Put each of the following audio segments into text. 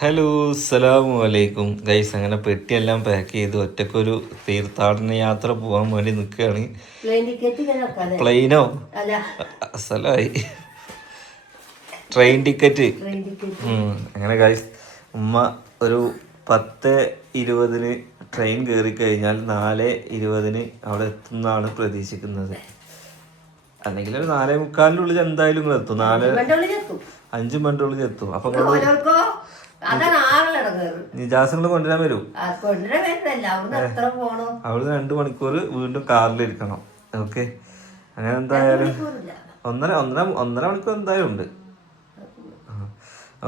Hello അസ്സലാമു അലൈക്കും guys. അങ്ങനെ പെട്ടിയെല്ലാം പാക്ക് ചെയ്ത് ഒറ്റക്കൊരു തീർത്ഥാടന യാത്ര പോകാൻ വേണ്ടി നിൽക്കുകയാണ്. പ്ലെയിനോ അസലായി ട്രെയിൻ ടിക്കറ്റ്. അങ്ങനെ ഗൈസ് ഉമ്മ ഒരു 10:20 ട്രെയിൻ കയറി കഴിഞ്ഞാൽ 4:20 അവിടെ എത്തുന്നതാണ് പ്രതീക്ഷിക്കുന്നത്. അല്ലെങ്കിൽ ഒരു 4:45 എന്തായാലും നിങ്ങൾ എത്തും. 5 മിനിറ്റുള്ളിൽ എത്തും. അപ്പൊ നിജാസങ്ങള് കൊണ്ടുവരാൻ വരും. അവിടുന്ന് 2 മണിക്കൂർ വീണ്ടും കാറിലിരിക്കണം. ഓക്കെ, അങ്ങനെ എന്തായാലും ഒന്നര മണിക്കൂർ എന്തായാലും ഉണ്ട്.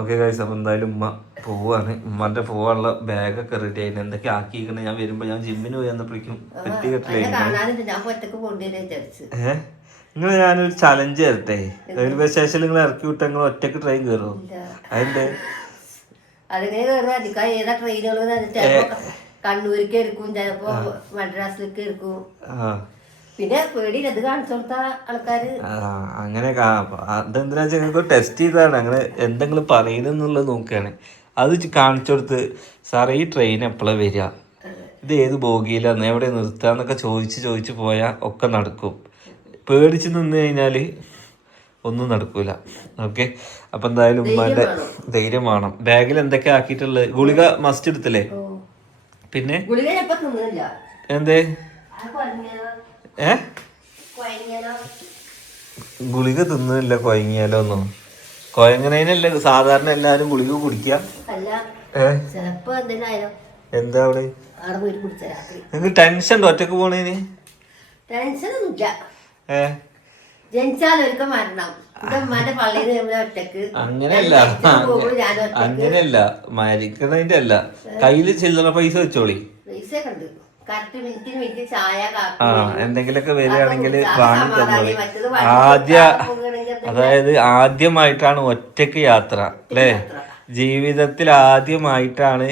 ഓക്കെ ഗൈസ്, അപ്പൊ എന്തായാലും ഉമ്മ പോവാണ്. ഉമ്മാന്റെ പോവാനുള്ള ബാഗൊക്കെ റെഡി ആയിരുന്നു. എന്തൊക്കെ ആക്കിയിരിക്കണേ. ഞാൻ വരുമ്പോ ഞാൻ ജിമ്മിന് പോയി വന്നപ്പോഴേക്കും പെട്ടി കെട്ടിലായിരുന്നു. നിങ്ങൾ ഞാനൊരു ചലഞ്ച് തരട്ടെ. റെയിൽവേ സ്റ്റേഷനിൽ നിങ്ങൾ ഇറക്കി വിട്ട നിങ്ങൾ ഒറ്റക്ക് ട്രെയിൻ കയറുമോ? അതിന്റെ കണ്ണൂരിക്ക് എടുക്കും, ചിലപ്പോ മദ്രാസിലേക്ക് എടുക്കും. പിന്നെ പേടിയില്ല, ഇത് കാണിച്ചു കൊടുത്ത ആൾക്കാര് അങ്ങനെ അതെന്തിനാ ഞങ്ങൾക്ക് ടെസ്റ്റ് ചെയ്താണ്. അങ്ങനെ എന്തെങ്കിലും പറയുന്നുള്ളത് നോക്കുകയാണ്. അത് കാണിച്ചു കൊടുത്ത് സാറേ ഈ ട്രെയിൻ എപ്പോഴാണ് വരിക, ഇത് ഏത് ബോഗിയിലാണ്, എവിടെ നിർത്താന്നൊക്കെ ചോദിച്ച് പോയാൽ ഒക്കെ നടക്കും. പേടിച്ച് നിന്ന് കഴിഞ്ഞാൽ ഒന്നും നടക്കൂല. ഓക്കെ, അപ്പൊ എന്തായാലും ഉമ്മാന്റെ ധൈര്യം വേണം. ബാഗിൽ എന്തൊക്കെ ആക്കിയിട്ടുള്ളത്? ഗുളിക മസ്റ്റ് എടുത്തില്ലേ? പിന്നെ എന്തേ ഗുളിക തിന്നില്ല കൊയങ്ങിയാലോ ഒന്നും? കൊയങ്ങനല്ലേ സാധാരണ എല്ലാരും ഗുളിക കുടിക്കുക. എന്താ അവിടെ നിങ്ങക്ക് ടെൻഷൻ ഉണ്ടോ ഒറ്റക്ക് പോണേന്? അങ്ങനെയല്ല മരിക്കണതിന്റെ അല്ല. കയ്യില് ചില്ലറ പൈസ വെച്ചോളി. എന്തെങ്കിലൊക്കെ വരികയാണെങ്കിൽ വാങ്ങി തന്നോളി. അതായത് ആദ്യമായിട്ടാണ് ഒറ്റക്ക് യാത്ര അല്ലേ? ജീവിതത്തിൽ ആദ്യമായിട്ടാണ്.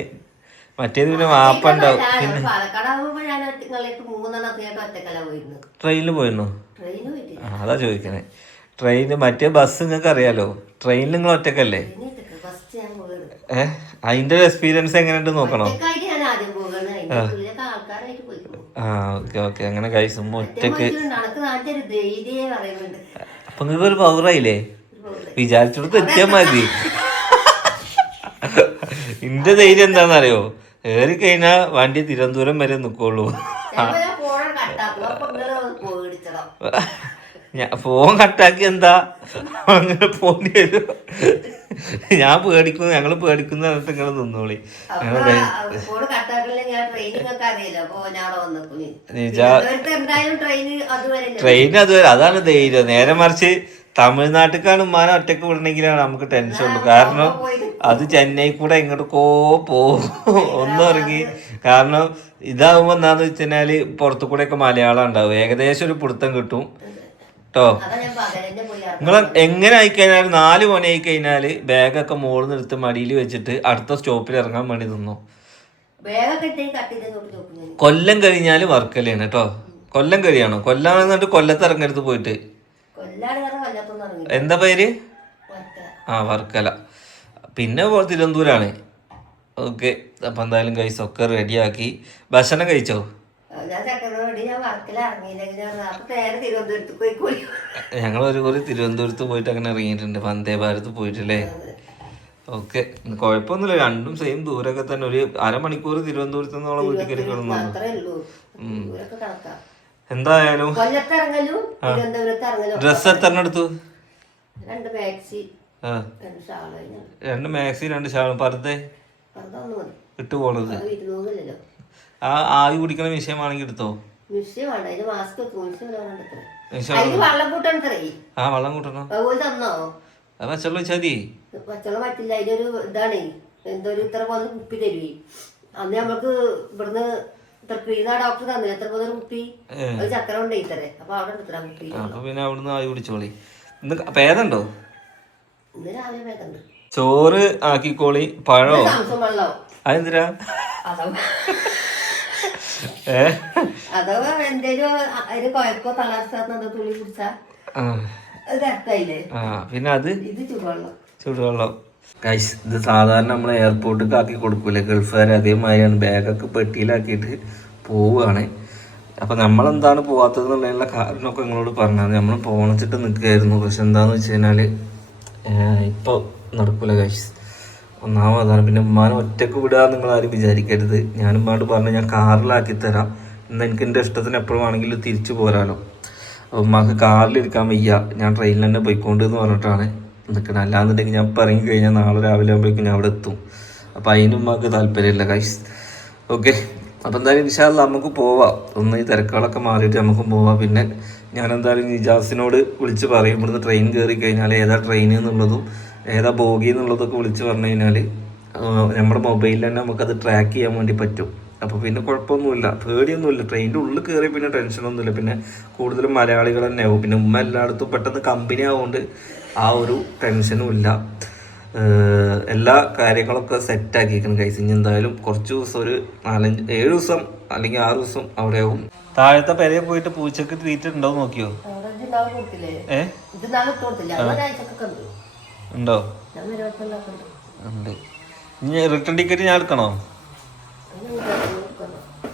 മറ്റേത് പിന്നെ വാപ്പുണ്ടാവും. പിന്നെ ട്രെയിനിൽ പോയിരുന്നോ? അതാ ചോദിക്കണേ. ട്രെയിന് മറ്റേ ബസ് നിങ്ങൾക്ക് അറിയാലോ. ട്രെയിനിൽ നിങ്ങൾ ഒറ്റക്കല്ലേ? അതിന്റെ എക്സ്പീരിയൻസ് എങ്ങനെയുണ്ട് നോക്കണോ? Okay okay. അങ്ങനെ ഗൈസ് ഉമ്മ ഒറ്റക്ക്. അപ്പൊ നിങ്ങൾക്ക് ഒരു പവറായില്ലേ? വിചാരിച്ചെടുത്ത് എത്തിയാൽ മതി. എന്റെ ധൈര്യം എന്താണെന്നറിയോ? ഏറി കഴിഞ്ഞാ വണ്ടി തിരുവനന്തപുരം വരെ നിക്കുള്ളൂ. ഫോൺ കട്ടാക്കി എന്താ അങ്ങനെ പോണ്ടി വരും. ഞാൻ പേടിക്കുന്നു, ഞങ്ങള് പേടിക്കുന്ന പറഞ്ഞിട്ട് നിങ്ങൾ നിന്നോളി. ട്രെയിൻ അതുവരെ അതാണ് ധൈര്യം. നേരെ മറിച്ച് തമിഴ്നാട്ടിലേക്കാണ് ഉമ്മാനെ ഒറ്റക്ക് വിടണമെങ്കിലാണ് നമുക്ക് ടെൻഷൻ ഉള്ളു. കാരണം അത് ചെന്നൈ കൂടെ ഇങ്ങോട്ടേക്കോ പോവും. ഒന്നും ഇറങ്ങി. കാരണം ഇതാവുമ്പോ എന്താന്ന് വെച്ചാല് പുറത്തു കൂടെ ഒക്കെ മലയാളം ഉണ്ടാവും. ഏകദേശം ഒരു പിടുത്തം കിട്ടും കേട്ടോ. നിങ്ങൾ എങ്ങനെ ആയിക്കഴിഞ്ഞാലും 4 മണി ആയി കഴിഞ്ഞാല് ബാഗൊക്കെ മുകളിൽ നിന്ന് എടുത്ത് മടിയിൽ വെച്ചിട്ട് അടുത്ത സ്റ്റോപ്പിൽ ഇറങ്ങാൻ വേണ്ടി നിന്നു. കൊല്ലം കഴിഞ്ഞാല് വർക്കലയാണ് കേട്ടോ. കൊല്ലം കഴിയണം. കൊല്ലം എന്നിട്ട് കൊല്ലത്ത് ഇറങ്ങരുത് പോയിട്ട്. എന്താ പേര്? വർക്കല. പിന്നെ തിരുവനന്തപുരാണ്. ഓക്കെ, അപ്പൊ എന്തായാലും ഗൈസ് ഒക്കെ റെഡിയാക്കി. ഭക്ഷണം കഴിച്ചോ? ഞങ്ങൾ ഒരു കുറി തിരുവനന്തപുരത്ത് പോയിട്ട് അങ്ങനെ ഇറങ്ങിയിട്ടുണ്ട്. വന്ദേ ഭാരത് പോയിട്ടില്ലേ? ഓക്കെ, കുഴപ്പമൊന്നുമില്ല. രണ്ടും സെയിം ദൂരമൊക്കെ തന്നെ. ഒരു അരമണിക്കൂർ തിരുവനന്തപുരത്ത് നിന്നുള്ള വീട്ടിൽ കയറി കിടന്നു. എന്തായാലും ഡ്രസ് എത്ര എടുത്തു? 2 മാക്സി 2 ഷാളും. പർദ്ദ ഇട്ട് പോണത് ആവി കുടിക്കണ വിഷയമാണെങ്കിൽ എടുത്തോ. വെള്ളം കൂട്ടണം. അത് പച്ചവെള്ളം വെച്ചാൽ മതി. പച്ചവെള്ളം പറ്റില്ല. അതിനൊരു ഇതാണ്, എന്തോ ഒരു ഇത്ര പോലെ കുപ്പി തരുവേ. അന്ന് നമ്മക്ക് ഇവിടുന്ന് ഡോക്ടർ തന്നെ എത്ര പോലെ കുപ്പി ചക്കര കൊണ്ടേ തരേ. അപ്പൊ അവിടെ ഇത്ര കുപ്പി. അപ്പൊ പിന്നെ അവിടുന്ന് ആവി കുടിച്ചോളി. പേദുണ്ടോ? ഇന്ന് രാവിലെ പേദുണ്ട്. ചോറ് ആക്കിക്കോളി. പഴോ? അതെന്തിനാ? അഥവാ എന്തേലും അതിന് കുഴപ്പോ തളർച്ച തുള്ളി കുടിച്ചാ. പിന്നെ അത് ചൂടുവെള്ളം. ഗൈസ് ഇത് സാധാരണ നമ്മൾ എയർപോർട്ടിലേക്ക് ആക്കി കൊടുക്കൂലേ ഗൾഫുകാർ, അതേമാതിരിയാണ് ബാഗൊക്കെ പെട്ടിയിലാക്കിയിട്ട് പോവുകയാണ്. അപ്പം നമ്മളെന്താണ് പോകാത്തത് എന്നുള്ളതിനുള്ള കാരണമൊക്കെ നിങ്ങളോട് പറഞ്ഞത്. നമ്മൾ പോണിച്ചിട്ട് നിൽക്കുകയായിരുന്നു. പക്ഷെ എന്താണെന്ന് വെച്ച് കഴിഞ്ഞാൽ ഇപ്പോൾ നടക്കൂല ഗൈസ്. ഒന്നാമതാണ്. പിന്നെ ഉമ്മാനെ ഒറ്റക്ക് വിടുക നിങ്ങൾ ആരും വിചാരിക്കരുത്. ഞാൻ ഉമ്മാനോട് പറഞ്ഞു ഞാൻ കാറിലാക്കി തരാം, എന്നാൽ എനിക്ക് എൻ്റെ ഇഷ്ടത്തിന് എപ്പോഴും ആണെങ്കിലും തിരിച്ചു പോരാലോ. അപ്പോൾ ഉമ്മാക്ക് കാറിലിരിക്കാൻ വയ്യ, ഞാൻ ട്രെയിനിൽ തന്നെ പോയിക്കൊണ്ട് എന്ന് പറഞ്ഞിട്ടാണ് നിൽക്കണം. അല്ലാന്നുണ്ടെങ്കിൽ ഞാൻ ഇപ്പം ഇറങ്ങി കഴിഞ്ഞാൽ നാളെ രാവിലെ ആകുമ്പോഴേക്കും ഞാൻ അവിടെ എത്തും. അപ്പോൾ അതിനും ഉമ്മാക്ക് താല്പര്യമില്ല ഗൈസ്. ഓക്കെ, അപ്പോൾ എന്തായാലും ഇൻഷാ അല്ലാ നമുക്ക് പോവാം. ഒന്ന് ഈ തിരക്കുകളൊക്കെ മാറിയിട്ട് നമുക്കും പോവാം. പിന്നെ ഞാൻ എന്തായാലും നിജാസിനോട് വിളിച്ച് പറയും ഇവിടുന്ന് ട്രെയിൻ കയറി കഴിഞ്ഞാൽ ഏതാ ട്രെയിൻ എന്നുള്ളതും ഏതാ ബോഗി എന്നുള്ളതൊക്കെ വിളിച്ച് പറഞ്ഞു കഴിഞ്ഞാൽ നമ്മുടെ മൊബൈലിൽ തന്നെ നമുക്കത് ട്രാക്ക് ചെയ്യാൻ വേണ്ടി പറ്റും. അപ്പോൾ പിന്നെ കുഴപ്പമൊന്നുമില്ല, പേടിയൊന്നുമില്ല. ട്രെയിനിൻ്റെ ഉള്ളിൽ കയറി പിന്നെ ടെൻഷനൊന്നുമില്ല. പിന്നെ കൂടുതലും മലയാളികൾ തന്നെ ആവും. പിന്നെ ഉമ്മ എല്ലായിടത്തും പെട്ടെന്ന് കമ്പനി ആവുകൊണ്ട് ആ ഒരു ടെൻഷനും ഇല്ല. എല്ലാ കാര്യങ്ങളൊക്കെ സെറ്റാക്കിയിരിക്കണം കൈസ്. ഇനി എന്തായാലും കുറച്ച് ദിവസം ഒരു 7 ദിവസം അല്ലെങ്കിൽ 6 ദിവസം അവിടെ ആവും. താഴത്തെ പെരയെ പോയിട്ട് പൂച്ചക്ക് ട്രീറ്റ് ഉണ്ടോ നോക്കിയോ? ഉണ്ടോ? ഉണ്ട്. ഇനി റിട്ടേൺ ടിക്കറ്റ് ഞാൻ എടുക്കണോ?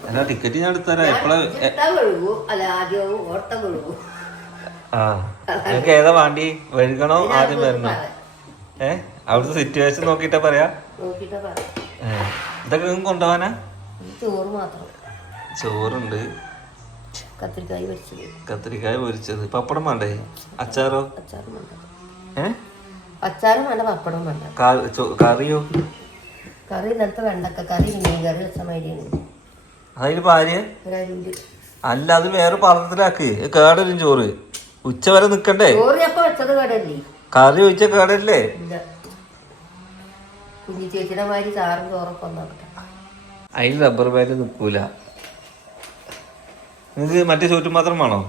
അല്ല ടിക്കറ്റ് ഞാൻ എടുത്തരാ. എപ്പോഴാ നിങ്ങൾക്ക് ഏതാ വേണ്ടി? വഴുകണോ ആദ്യം വരണോ? അവിടുത്തെ സിറ്റുവേഷൻ നോക്കിട്ടാ പറയാ. ഇതൊക്കെ നിങ്ങൾക്ക് കൊണ്ടുപോവാനാ? ചോറുണ്ട്, കത്തിരിക്കായ പൊരിച്ചത്, പപ്പടം വേണ്ടേ? അച്ചാറോ? അച്ചാറും വേണ്ട, പപ്പടം വേണ്ട. കറിയോ? കറി ഇന്നത്തെ വെണ്ടക്ക കറി, മീൻ കറി വെച്ച മാതിരിയാണ്. അതിന് ഭാര്യ അല്ല, അത് വേറെ പാത്രത്തിലാക്ക്. കേടരും ചോറ്. ഉച്ച വരെ നിക്കണ്ടേ? വെച്ചത് കേടല്ലേ? കറി ഒഴിച്ച കേടല്ലേ? കുഞ്ഞി ചേച്ചിയുടെ മാതിരി ചാറും ചോറൊക്കെ ഒന്നാക്കട്ടെ. അതിൽ റബ്ബർ ബാൻഡ് നിൽക്കൂല. നിങ്ങൾക്ക് മറ്റേ ചോറ്റുപാത്രം വേണോ?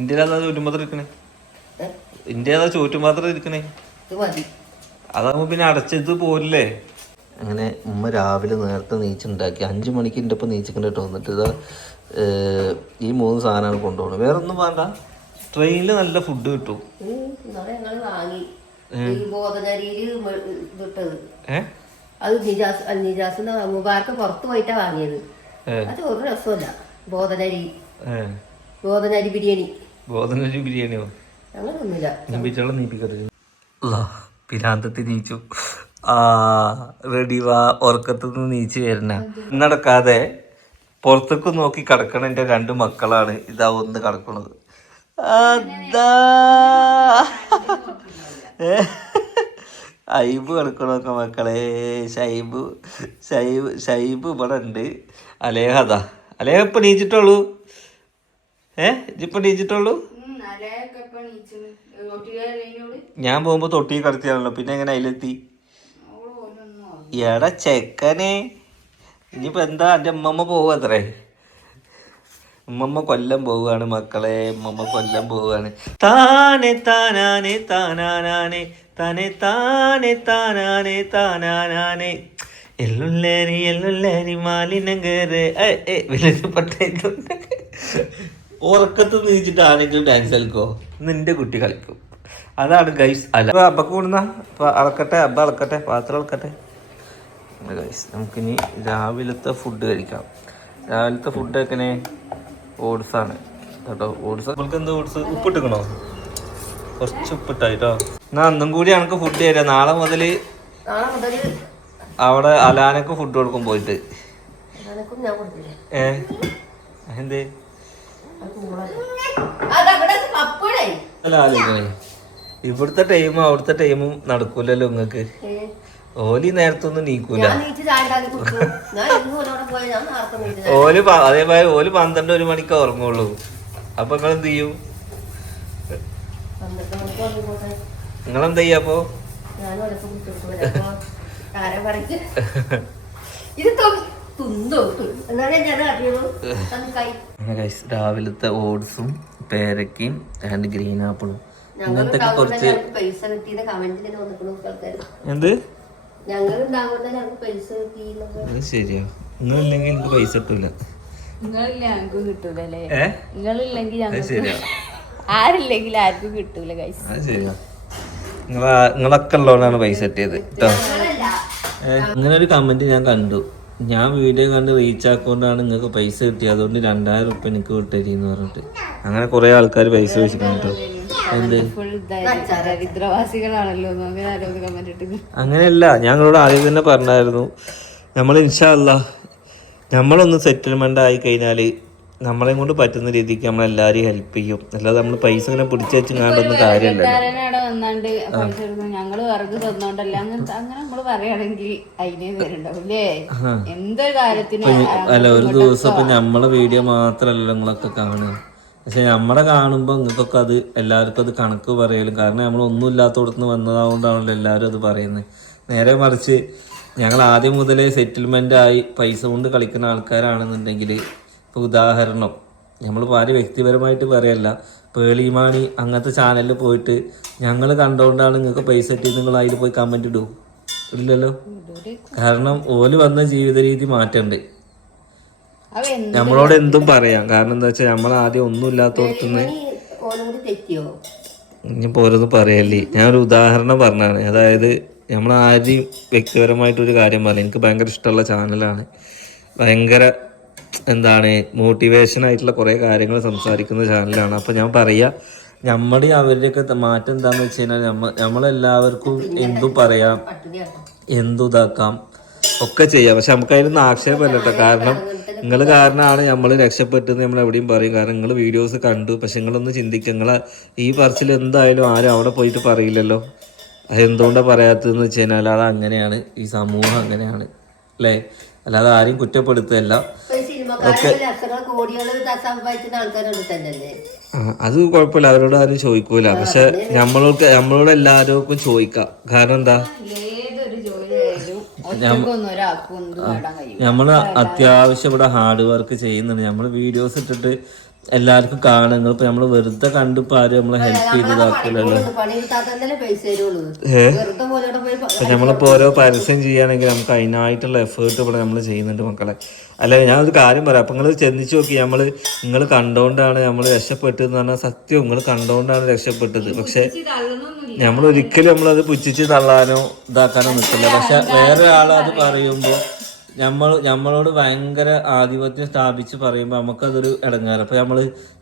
ഇന്ത്യയിലതാ ചോറ്റുപാത്രം ഇരിക്കണേ. ഇന്ത്യയിലതാ ചോറ്റുപാത്രം ഇരിക്കണേ. അതാകുമ്പോ പിന്നെ അടച്ചത് പോരില്ലേ. അങ്ങനെ ഉമ്മ രാവിലെ നേരത്തെ നീച്ചുണ്ടാക്കി 5 മണിക്ക് എൻ്റെ ഒപ്പം നീച്ചിക്കണ്ട കേട്ടോ. എന്നിട്ട് ഇതാ ഈ 3 സാധനമാണ് കൊണ്ടുപോകണം. വേറെ ഒന്നും വേണ്ട. ട്രെയിനിൽ നല്ല ഫുഡ് കിട്ടും. അത് നിജാസിന്റെ മുബാർക്ക് പുറത്ത് പോയിട്ടാ വാങ്ങിയത്. അത് ഒരു രസമല്ല. ബോധനരി ബിരിയാണി. ബോധനരി ബിരിയാണിയോ? അങ്ങനൊന്നുമില്ല. പിരാന്തത്തി നീച്ചു. റെഡി വാ, ഉറക്കത്തുനിന്ന് നീച്ച് വരണ. നടക്കാതെ പുറത്തേക്ക് നോക്കി കിടക്കണ എൻ്റെ 2 മക്കളാണ്. ഇതാ ഒന്ന് കിടക്കണത്. അതാ ഷൈബ് കിടക്കണൊക്കെ മക്കളെ. ഷൈബ് ഇവിടെ ഉണ്ട്. അലേഹതാ. അലേഹ ഇപ്പൊ നീച്ചിട്ടുള്ളൂ. ഇപ്പൊ നീച്ചിട്ടുള്ളൂ. ഞാൻ പോകുമ്പോ തൊട്ടി കിടത്തിയാണല്ലോ, പിന്നെ എങ്ങനെ അതിലെത്തി? എടാ ചെക്കനെ, ഇനിയിപ്പോ എന്താ? എൻ്റെ ഉമ്മമ്മ പോവത്രേ. ഉമ്മമ്മ കൊല്ലം പോവുകയാണ് മക്കളെ. ഉമ്മമ്മ കൊല്ലം പോവുകയാണ്. താനെ താനാനെ താനാനാനെ താനെ താനെ താനാനെ താനാനാനെ എല്ലുള്ളേരി എല്ലുള്ളേരി മാലിനം കയറ്. ഉറക്കത്ത് നീച്ചിട്ട് ആരെങ്കിലും ഡാൻസ് കളിക്കോ? നിന്റെ കുട്ടി കളിക്കും. അതാണ് ഗൈസ്. അല്ല അബ്ബക്ക് കൂടുന്ന അളക്കട്ടെ, അബ്ബ അളക്കട്ടെ, പാത്രം അളക്കട്ടെ. ഗൈസ് നമുക്കിനി രാവിലത്തെ ഫുഡ് കഴിക്കാം. രാവിലത്തെ ഫുഡ് എങ്ങനെ? ഓട്സാണ് കേട്ടോ. ഓട്സ് നമുക്ക് എന്ത് ഓട്സ്? ഉപ്പിട്ടിക്കണോ? കുറച്ച് ഉപ്പിട്ടായിട്ടോ. എന്നാ അന്നും കൂടി എനിക്ക് ഫുഡ് തരാം. നാളെ മുതൽ അവിടെ അലാനക്ക് ഫുഡ് കൊടുക്കും പോയിട്ട്. എന്തേ അല്ല ആലോചിക്കണേ, ഇവിടുത്തെ ടൈമും അവിടുത്തെ ടൈമും നടക്കൂലല്ലോ നിങ്ങക്ക്. ഓലി നേരത്തൊന്നും നീക്കൂല. അതേമാതിരി ഓല് 12-1 മണിക്ക് ഉറങ്ങുള്ളൂ. അപ്പൊ നിങ്ങൾ എന്ത് ചെയ്യും? നിങ്ങളെന്താ ചെയ്യാ അപ്പൊ? രാവിലത്തെ ഓട്സും പേരക്കയും ആൻഡ് ഗ്രീൻ ആപ്പിളും ഇങ്ങനത്തെ കുറച്ച്. എന്ത് ശരിയാ? നിങ്ങളില്ലെങ്കിൽ എനിക്ക് പൈസ കിട്ടൂല. നിങ്ങളില്ലെങ്കിൽ ആരില്ലെങ്കിൽ ആർക്കും കിട്ടൂല. ശരിയാ. നിങ്ങളൊക്കെ ഉള്ളതുകൊണ്ടാണ് പൈസ എത്തിയത് കേട്ടോ. അങ്ങനെ ഒരു കമന്റ് ഞാൻ കണ്ടു. ഞാൻ വീഡിയോ കണ്ട് റീച്ച് ആക്കൊണ്ടാണ് നിങ്ങൾക്ക് പൈസ കിട്ടിയത്, അതുകൊണ്ട് 2000 ഉറുപ്പ്യ എനിക്ക് വിട്ടരിന്ന് പറഞ്ഞിട്ട് അങ്ങനെ കുറെ ആൾക്കാർ പൈസ ചോദിച്ചിട്ടുണ്ട് കേട്ടോ. എന്ത് ദരിദ്രവാസികളാണല്ലോ അങ്ങനെയല്ല, ഞങ്ങളോട് ആദ്യം തന്നെ പറഞ്ഞായിരുന്നു നമ്മൾ ഇൻഷാ അല്ലാഹ് നമ്മളൊന്ന് സെറ്റിൽമെന്റ് ആയി കഴിഞ്ഞാൽ നമ്മളെ കൊണ്ട് പറ്റുന്ന രീതിക്ക് നമ്മളെല്ലാവരെയും ഹെൽപ്പ് ചെയ്യും. അല്ലാതെ നമ്മൾ പൈസ ഇങ്ങനെ പിടിച്ചു വെച്ച് കാണുന്ന കാര്യമല്ല. വന്നാണ്ട് പൈസ എടുക്കും ഞങ്ങള് വിറക് തന്നോണ്ടല്ല അങ്ങനെ നമ്മള് പറയുകയാണെങ്കിൽ അതിനെ വരുന്നുണ്ടാവില്ലേ എന്തൊരു കാര്യത്തിനും. അല്ല, ഒരു ദിവസം ഇപ്പൊ നമ്മളെ വീഡിയോ മാത്രല്ല നിങ്ങളൊക്കെ കാണുക, പക്ഷെ നമ്മളെ കാണുമ്പോൾ നിങ്ങൾക്കൊക്കെ അത് എല്ലാവർക്കും അത് കണക്ക് പറയലും. കാരണം നമ്മൾ ഒന്നും ഇല്ലാത്തടത്തുനിന്ന് വന്നതാകൊണ്ടാണല്ലോ എല്ലാവരും അത് പറയുന്നത്. നേരെ മറിച്ച് ഞങ്ങൾ ആദ്യം മുതലേ സെറ്റിൽമെന്റ് ആയി പൈസ കൊണ്ട് കളിക്കുന്ന ആൾക്കാരാണെന്നുണ്ടെങ്കിൽ, ഇപ്പോൾ ഉദാഹരണം നമ്മളിപ്പോൾ ആരും വ്യക്തിപരമായിട്ട് പറയല്ല, പേളിമാണി അങ്ങനത്തെ ചാനലിൽ പോയിട്ട് ഞങ്ങൾ കണ്ടുകൊണ്ടാണ് നിങ്ങൾക്ക് പൈസ കിട്ടിയത് നിങ്ങൾ അതിൽ പോയി കമന്റ് ഇടൂ? ഇല്ലല്ലോ. കാരണം ഓല് വന്ന ജീവിത രീതി മാറ്റണ്ട്. നമ്മളോട് എന്തും പറയാം. കാരണം എന്താ വെച്ചാൽ നമ്മൾ ആദ്യം ഒന്നും ഇല്ലാത്തടത്തുനിന്ന് ഇനിയിപ്പോൾ ഓരോന്ന് പറയല്ലേ. ഞാനൊരു ഉദാഹരണം പറഞ്ഞാണ്. അതായത് നമ്മൾ ആരെയും വ്യക്തിപരമായിട്ടൊരു കാര്യം പറയാം. എനിക്ക് ഭയങ്കര ഇഷ്ടമുള്ള ചാനലാണ്, ഭയങ്കര എന്താണ് മോട്ടിവേഷൻ ആയിട്ടുള്ള കുറേ കാര്യങ്ങൾ സംസാരിക്കുന്ന ചാനലാണ്. അപ്പോൾ ഞാൻ പറയുക, നമ്മുടെ അവരുടെയൊക്കെ മാറ്റം എന്താണെന്ന് വെച്ച് കഴിഞ്ഞാൽ നമ്മളെല്ലാവർക്കും എന്തും പറയാം, എന്തും ഇതാക്കാം, ഒക്കെ ചെയ്യാം. പക്ഷെ നമുക്ക് അതിനൊന്നും ആക്ഷേപമല്ല കേട്ടോ. കാരണം നിങ്ങൾ കാരണമാണ് നമ്മൾ രക്ഷപ്പെട്ടെന്ന് നമ്മൾ എവിടെയും പറയും. കാരണം നിങ്ങൾ വീഡിയോസ് കണ്ടു. പക്ഷെ നിങ്ങളൊന്ന് ചിന്തിക്കുക, നിങ്ങളെ ഈ പറച്ചിൽ എന്തായാലും ആരും അവിടെ പോയിട്ട് പറയില്ലല്ലോ. അതെന്തുകൊണ്ടാണ് പറയാത്തതെന്ന് വെച്ച് കഴിഞ്ഞാൽ അത് അങ്ങനെയാണ്, ഈ സമൂഹം അങ്ങനെയാണ് അല്ലേ. അല്ലാതെ ആരെയും കുറ്റപ്പെടുത്തുകയല്ല. അത് കുഴപ്പമില്ല, അവരോട് ആരും ചോദിക്കൂല. പക്ഷെ നമ്മളോട് എല്ലാവർക്കും ചോദിക്കാം. കാരണം എന്താ, നമ്മള് അത്യാവശ്യം ഇവിടെ ഹാർഡ് വർക്ക് ചെയ്യുന്നുണ്ട്. നമ്മള് വീഡിയോസ് ഇട്ടിട്ട് എല്ലാവർക്കും കാണും. നിങ്ങളിപ്പോ നമ്മള് വെറുതെ കണ്ടിപ്പോ ആരും നമ്മളെ ഹെൽപ്പ് ചെയ്തതാക്കില്ലല്ലോ. നമ്മളിപ്പോ ഓരോ പരസ്യം ചെയ്യുകയാണെങ്കിൽ നമുക്ക് അതിനായിട്ടുള്ള എഫേർട്ട് ഇവിടെ നമ്മൾ ചെയ്യുന്നുണ്ട് മക്കളെ. അല്ല, ഞാനൊരു കാര്യം പറയാം. അപ്പൊ നിങ്ങൾ ചിന്തിച്ചു നോക്കി, നിങ്ങൾ കണ്ടോണ്ടാണ് നമ്മൾ രക്ഷപ്പെട്ടതെന്ന് പറഞ്ഞാൽ സത്യം, നിങ്ങൾ കണ്ടോണ്ടാണ് രക്ഷപ്പെട്ടത്. പക്ഷെ നമ്മൾ ഒരിക്കലും നമ്മളത് പുച്ഛിച്ച് തള്ളാനോ ഇതാക്കാനോ നിൽക്കില്ല. പക്ഷെ വേറെ ആളത് പറയുമ്പോൾ നമ്മളോട് ഭയങ്കര ആധിപത്യം സ്ഥാപിച്ച് പറയുമ്പോൾ നമുക്കതൊരു ഇടങ്ങാറ്. അപ്പോൾ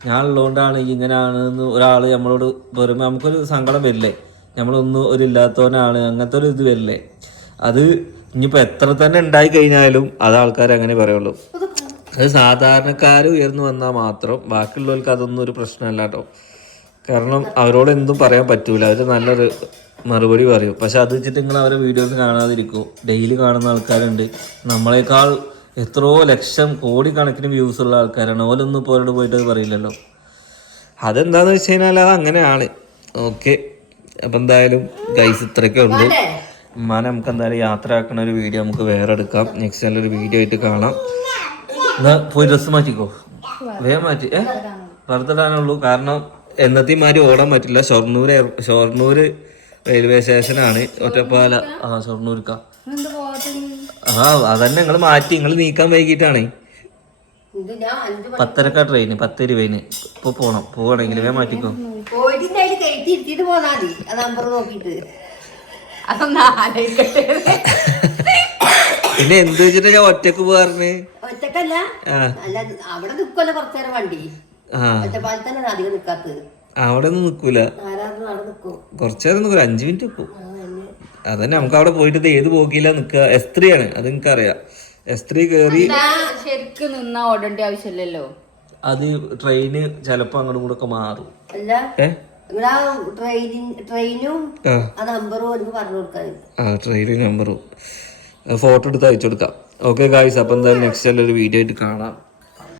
ഞാൻ ഉള്ളതുകൊണ്ടാണ് ഇങ്ങനെയാണെന്ന് ഒരാൾ നമ്മളോട് പറയുമ്പോൾ നമുക്കൊരു സങ്കടം വരില്ലേ. നമ്മളൊന്നും ഒരു ഇല്ലാത്തവനാണ് അങ്ങനത്തെ ഒരു ഇത് വരില്ലേ. അത് ഇനിയിപ്പോൾ എത്ര തന്നെ ഉണ്ടായി കഴിഞ്ഞാലും അത് ആൾക്കാർ അങ്ങനെ പറയുള്ളൂ. അത് സാധാരണക്കാർ ഉയർന്നു വന്നാൽ മാത്രം, ബാക്കിയുള്ളവർക്ക് അതൊന്നും ഒരു പ്രശ്നമല്ല കേട്ടോ. കാരണം അവരോട് എന്തും പറയാൻ പറ്റൂല, അവർ നല്ലൊരു മറുപടി പറയും. പക്ഷെ അത് വെച്ചിട്ട് നിങ്ങൾ അവരെ വീഡിയോസ് കാണാതിരിക്കും. ഡെയിലി കാണുന്ന ആൾക്കാരുണ്ട്, നമ്മളെക്കാൾ എത്രയോ ലക്ഷം കോടിക്കണക്കിന് വ്യൂസ് ഉള്ള ആൾക്കാരാണ്. ഓലൊന്നും ഇപ്പോൾ അവരോട് പോയിട്ട് അത് പറയില്ലല്ലോ. അതെന്താന്ന് വെച്ച് കഴിഞ്ഞാൽ അത് അങ്ങനെയാണ്. ഓക്കെ, അപ്പം എന്തായാലും ഗൈസ് ഇത്രയൊക്കെ ഉള്ളൂ. ഉമ്മാനെ നമുക്ക് എന്തായാലും യാത്ര ആക്കുന്ന ഒരു വീഡിയോ നമുക്ക് വേറെ എടുക്കാം. നെക്സ്റ്റ് നല്ലൊരു വീഡിയോ ആയിട്ട് കാണാം. എന്നാ പോയി ഡ്രസ്സ് മാറ്റിക്കോ, വേഗം മാറ്റി. വെറുതെടാനുള്ളൂ. കാരണം എന്നത്തെമാതിരി ഓടാൻ പറ്റില്ല. ഷൊർണൂർ റെയിൽവേ സ്റ്റേഷനാണ്, ഒറ്റപ്പാല. ഷൊർണൂർക്കാ. അതന്നെ നിങ്ങൾ മാറ്റി, നിങ്ങൾ നീക്കാൻ വൈകിട്ടാണ്. 10:30 ട്രെയിന്, 10:20 ഇപ്പൊ പോവാണെങ്കിൽ വേഗം മാറ്റിക്കോ. പിന്നെ എന്ത് വെച്ചിട്ടാ ഞാൻ ഒറ്റക്ക് പോവാറിന്? ഒറ്റക്കല്ല, അവിടെ നിക്കല്ലോ കുറച്ചേരം വണ്ടി. അധികം നിക്കാത്തത് അവിടെ ഒന്നും നിക്കൂല, കുറച്ചേരം നിൽക്കൂല, 5 മിനിറ്റ് നിൽക്കും. അതന്നെ നമുക്ക് അവിടെ പോയിട്ട് ഏത് പോക്കില്ല നിക്കുക. S3 ആണ്, അത് നിനക്കറിയാം. S3 കയറി ശരിക്കും നിന്നാ ഓടേണ്ട ആവശ്യമില്ലല്ലോ. അത് ട്രെയിന് ചിലപ്പോ അങ്ങോട്ടും കൂടെ ഒക്കെ മാറും. ട്രെയിനും നമ്പറും ഫോട്ടോ എടുത്ത് അയച്ചു കൊടുക്കാം. ഓക്കെ ഗായ്സ്, അപ്പം എന്തായാലും നെക്സ്റ്റ് ഒരു വീഡിയോ ആയിട്ട് കാണാം.